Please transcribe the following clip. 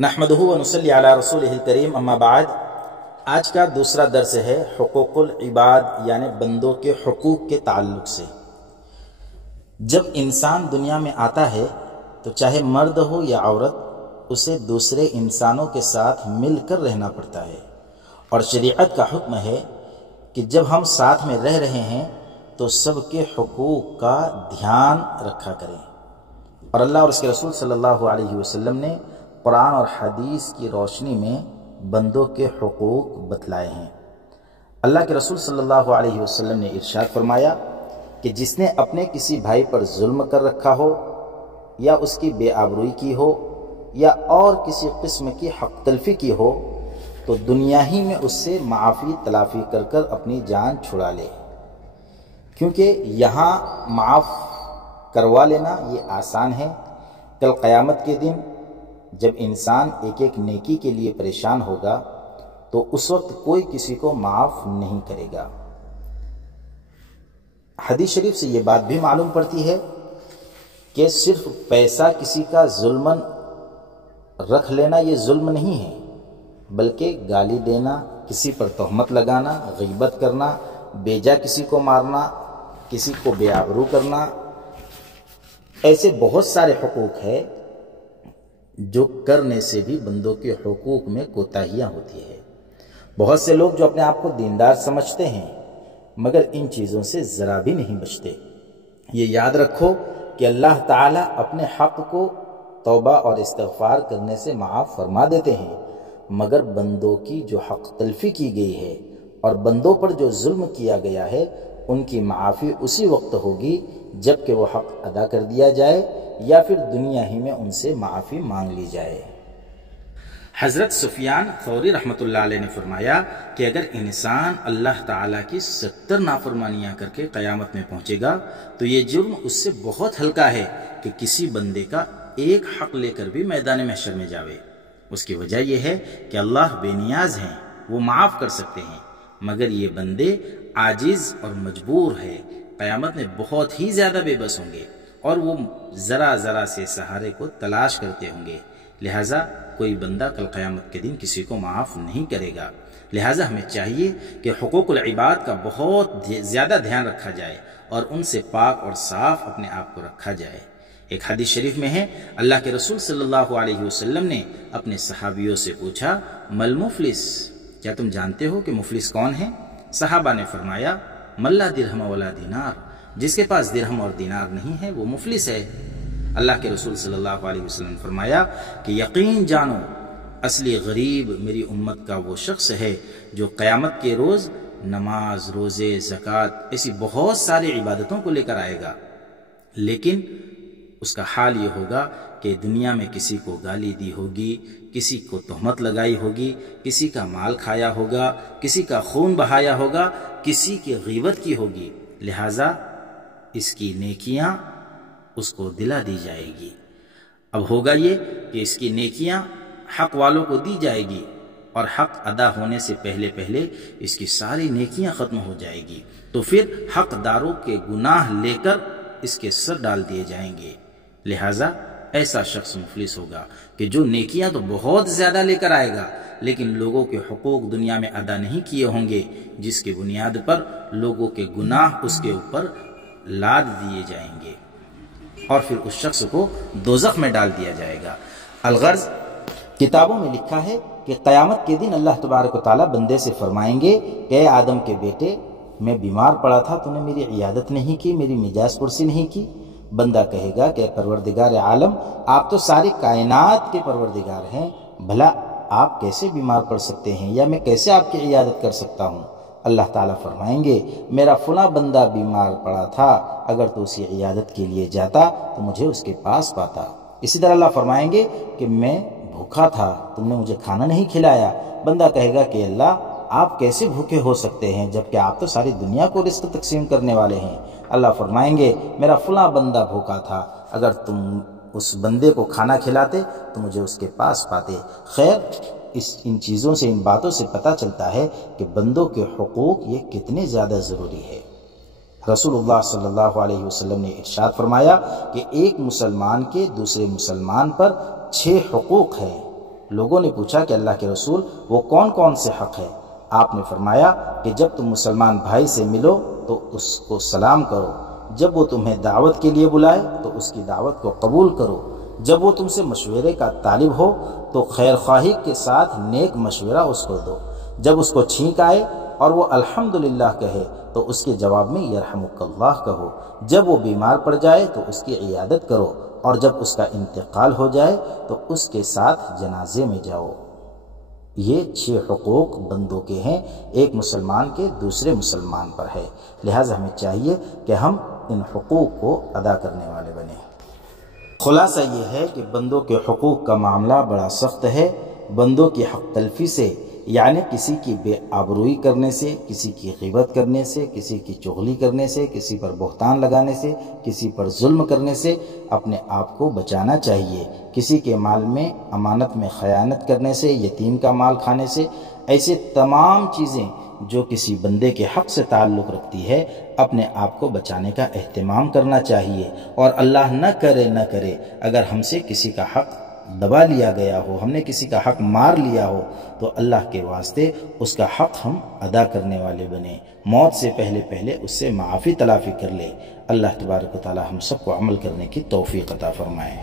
نحمدہ و نصلی علی رسولہ الکریم، اما بعد۔ آج کا دوسرا درس ہے حقوق العباد یعنی بندوں کے حقوق کے تعلق سے۔ جب انسان دنیا میں آتا ہے تو چاہے مرد ہو یا عورت، اسے دوسرے انسانوں کے ساتھ مل کر رہنا پڑتا ہے، اور شریعت کا حکم ہے کہ جب ہم ساتھ میں رہ رہے ہیں تو سب کے حقوق کا دھیان رکھا کریں۔ اور اللہ اور اس کے رسول صلی اللہ علیہ وسلم نے قرآن اور حدیث کی روشنی میں بندوں کے حقوق بتلائے ہیں۔ اللہ کے رسول صلی اللہ علیہ وسلم نے ارشاد فرمایا کہ جس نے اپنے کسی بھائی پر ظلم کر رکھا ہو، یا اس کی بے آبروئی کی ہو، یا اور کسی قسم کی حق تلفی کی ہو، تو دنیا ہی میں اس سے معافی تلافی کر کر اپنی جان چھڑا لے، کیونکہ یہاں معاف کروا لینا یہ آسان ہے۔ کل قیامت کے دن جب انسان ایک ایک نیکی کے لیے پریشان ہوگا تو اس وقت کوئی کسی کو معاف نہیں کرے گا۔ حدیث شریف سے یہ بات بھی معلوم پڑتی ہے کہ صرف پیسہ کسی کا ظلماً رکھ لینا یہ ظلم نہیں ہے، بلکہ گالی دینا، کسی پر تہمت لگانا، غیبت کرنا، بیجا کسی کو مارنا، کسی کو بے آبرو کرنا، ایسے بہت سارے حقوق ہیں جو کرنے سے بھی بندوں کے حقوق میں کوتاہیاں ہوتی ہے۔ بہت سے لوگ جو اپنے آپ کو دیندار سمجھتے ہیں مگر ان چیزوں سے ذرا بھی نہیں بچتے۔ یہ یاد رکھو کہ اللہ تعالیٰ اپنے حق کو توبہ اور استغفار کرنے سے معاف فرما دیتے ہیں، مگر بندوں کی جو حق تلفی کی گئی ہے اور بندوں پر جو ظلم کیا گیا ہے ان کی معافی اسی وقت ہوگی جب کہ وہ حق ادا کر دیا جائے یا پھر دنیا ہی میں ان سے معافی مانگ لی جائے۔ حضرت سفیان ثوری رحمۃ اللہ علیہ نے فرمایا کہ اگر انسان اللہ تعالیٰ کی 70 نافرمانیاں کر کے قیامت میں پہنچے گا تو یہ جرم اس سے بہت ہلکا ہے کہ کسی بندے کا ایک حق لے کر بھی میدان محشر میں جاوے۔ اس کی وجہ یہ ہے کہ اللہ بے نیاز ہیں، وہ معاف کر سکتے ہیں، مگر یہ بندے عاجز اور مجبور ہے، قیامت میں بہت ہی زیادہ بے بس ہوں گے اور وہ ذرا ذرا سے سہارے کو تلاش کرتے ہوں گے۔ لہٰذا کوئی بندہ کل قیامت کے دن کسی کو معاف نہیں کرے گا۔ لہٰذا ہمیں چاہیے کہ حقوق العباد کا بہت زیادہ دھیان رکھا جائے اور ان سے پاک اور صاف اپنے آپ کو رکھا جائے۔ ایک حدیث شریف میں ہے، اللہ کے رسول صلی اللہ علیہ وسلم نے اپنے صحابیوں سے پوچھا، مل مفلس، کیا تم جانتے ہو کہ مفلس کون ہے؟ صحابہ نے فرمایا، من لا درہم ولا دینار، جس کے پاس درہم اور دینار نہیں ہے وہ مفلس ہے۔ اللہ کے رسول صلی اللہ علیہ وسلم نے فرمایا کہ یقین جانو اصلی غریب میری امت کا وہ شخص ہے جو قیامت کے روز نماز، روزے، زکوٰۃ ایسی بہت ساری عبادتوں کو لے کر آئے گا، لیکن اس کا حال یہ ہوگا کہ دنیا میں کسی کو گالی دی ہوگی، کسی کو تہمت لگائی ہوگی، کسی کا مال کھایا ہوگا، کسی کا خون بہایا ہوگا، کسی کی غیبت کی ہوگی، لہٰذا اس کی نیکیاں اس کو دلا دی جائے گی۔ اب ہوگا یہ کہ اس کی نیکیاں حق والوں کو دی جائے گی اور حق ادا ہونے سے پہلے پہلے اس کی ساری نیکیاں ختم ہو جائے گی، تو پھر حق داروں کے گناہ لے کر اس کے سر ڈال دیے جائیں گے۔ لہٰذا ایسا شخص مفلس ہوگا کہ جو نیکیاں تو بہت زیادہ لے کر آئے گا لیکن لوگوں کے حقوق دنیا میں ادا نہیں کیے ہوں گے، جس کی بنیاد پر لوگوں کے گناہ اس کے اوپر لاد دیے جائیں گے اور پھر اس شخص کو دوزخ میں ڈال دیا جائے گا۔ الغرض، کتابوں میں لکھا ہے کہ قیامت کے دن اللہ تبارک و تعالیٰ بندے سے فرمائیں گے کہ اے آدم کے بیٹے، میں بیمار پڑا تھا، تو نے میری عیادت نہیں کی، میری مجاز پرسی نہیں کی۔ بندہ کہے گا کہ پروردگار عالم، آپ تو ساری کائنات کے پروردگار ہیں، بھلا آپ کیسے بیمار پڑ سکتے ہیں، یا میں کیسے آپ کی عیادت کر سکتا ہوں؟ اللہ تعالیٰ فرمائیں گے، میرا فلاں بندہ بیمار پڑا تھا، اگر تو اسی عیادت کے لیے جاتا تو مجھے اس کے پاس پاتا۔ اسی طرح اللہ فرمائیں گے کہ میں بھوکا تھا، تم نے مجھے کھانا نہیں کھلایا۔ بندہ کہے گا کہ اللہ، آپ کیسے بھوکے ہو سکتے ہیں جبکہ آپ تو ساری دنیا کو رزق تقسیم کرنے والے ہیں؟ اللہ فرمائیں گے، میرا فلاں بندہ بھوکا تھا، اگر تم اس بندے کو کھانا کھلاتے تو مجھے اس کے پاس پاتے۔ خیر، ان چیزوں سے، ان باتوں سے پتہ چلتا ہے کہ بندوں کے حقوق یہ کتنے زیادہ ضروری ہے۔ رسول اللہ صلی اللہ علیہ وسلم نے ارشاد فرمایا کہ ایک مسلمان کے دوسرے مسلمان پر 6 حقوق ہیں۔ لوگوں نے پوچھا کہ اللہ کے رسول وہ کون کون سے حق ہے؟ آپ نے فرمایا کہ جب تم مسلمان بھائی سے ملو تو اس کو سلام کرو، جب وہ تمہیں دعوت کے لیے بلائے تو اس کی دعوت کو قبول کرو، جب وہ تم سے مشورے کا طالب ہو تو خیر خواہی کے ساتھ نیک مشورہ اس کو دو، جب اس کو چھینک آئے اور وہ الحمدللہ کہے تو اس کے جواب میں یرحمک اللہ کہو، جب وہ بیمار پڑ جائے تو اس کی عیادت کرو، اور جب اس کا انتقال ہو جائے تو اس کے ساتھ جنازے میں جاؤ۔ یہ 6 حقوق بندوں کے ہیں، ایک مسلمان کے دوسرے مسلمان پر ہے، لہٰذا ہمیں چاہیے کہ ہم ان حقوق کو ادا کرنے والے بنیں۔ خلاصہ یہ ہے کہ بندوں کے حقوق کا معاملہ بڑا سخت ہے۔ بندوں کی حق تلفی سے، یعنی کسی کی بے آبروئی کرنے سے، کسی کی غیبت کرنے سے، کسی کی چغلی کرنے سے، کسی پر بہتان لگانے سے، کسی پر ظلم کرنے سے اپنے آپ کو بچانا چاہیے۔ کسی کے مال میں امانت میں خیانت کرنے سے، یتیم کا مال کھانے سے، ایسے تمام چیزیں جو کسی بندے کے حق سے تعلق رکھتی ہے اپنے آپ کو بچانے کا اہتمام کرنا چاہیے۔ اور اللہ نہ کرے اگر ہم سے کسی کا حق دبا لیا گیا ہو، ہم نے کسی کا حق مار لیا ہو تو اللہ کے واسطے اس کا حق ہم ادا کرنے والے بنیں، موت سے پہلے اس سے معافی تلافی کر لے۔ اللہ تبارک و تعالی ہم سب کو عمل کرنے کی توفیق عطا فرمائے۔